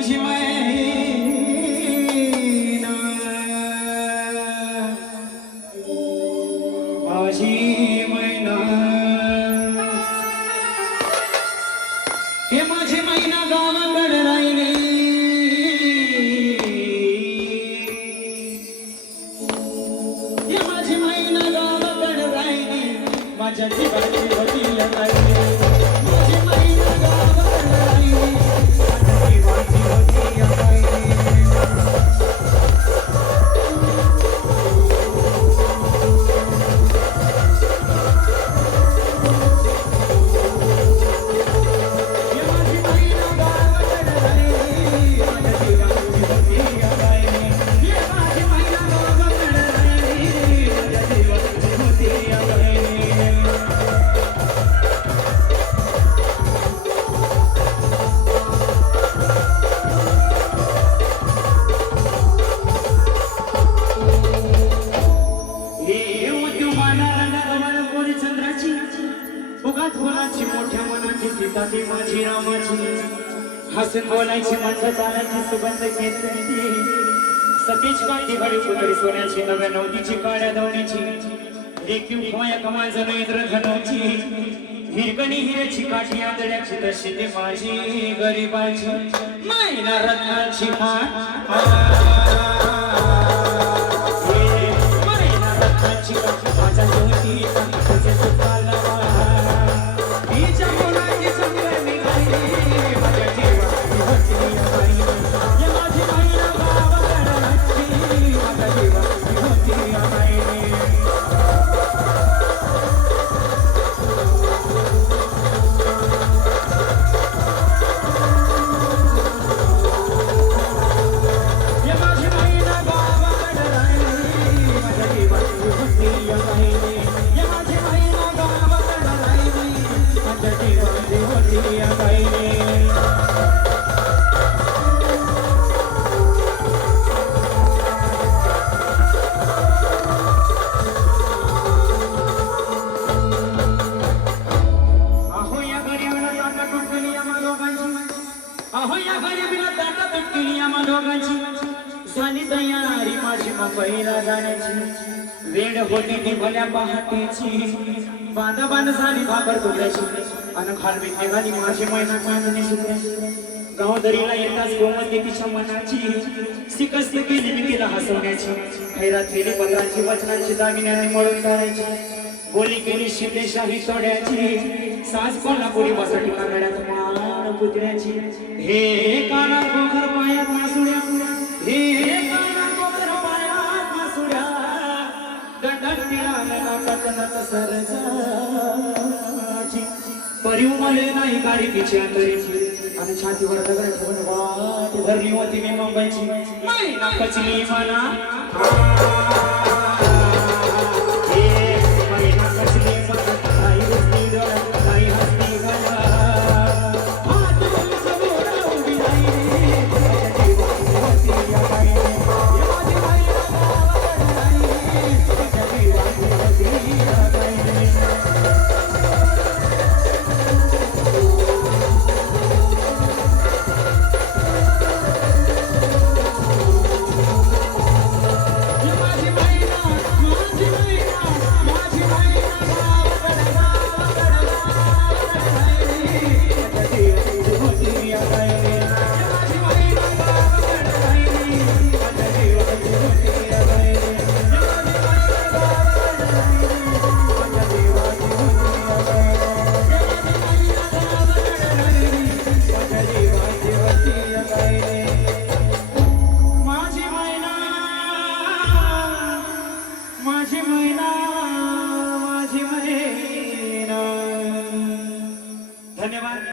तुझी मैना. माझी मैना. हे माझी मैना गावाकडे राहिले. हे माझी मैना गावाकडे राहिले. माझ्या ठिकाणी उगाच बोलाची मोठ्या मनाची सीता ती माझी रामाची. हसून बोलायची माणसं चालायची सुगंध घेतली सतीच काठी घडी पुतळी सोन्याची नव्या नवतीची काळ्या दवण्याची. देखील भोया कमाल जण इंद्रधनुची हिरकणी हिऱ्याची काठी आदळ्याची तशी ते माझी गरीबाची. मैना रत्नाची माझ्या अहो या गरीबीला ताटा तुटलेली आम्हा दोघांची झाली तयारी माझी मुंबईला जाण्याची वेळ होती ती भल्या पहाटेची. बांधा बांध झाली भाकर तुकड्याची अन खालवी निघाली माझी मैना चांदणी सुकण्याची गावदरीला येताच गोमती तिच्या मनाची. सिकस्त केली मी तिला हसवण्याची. खैरात केली पत्रांची वचनांची दामिन्याने मळून काढायची. बोली केली शिंदेशाही सोड्याची सास कोल्हापुरी बसटी कानड्यात मान पुतळ्याची हे काना गोखर पायात मासुड्या. हे काना गोखर पायात मासुड्या. दंडक तिला कथनत सरजाची. परिव मले नाही गाडी तिची अंतरीची आणि छातीवर दगड ठेवून वाट धरली होती मी मुंबईची. मैना? कचली मला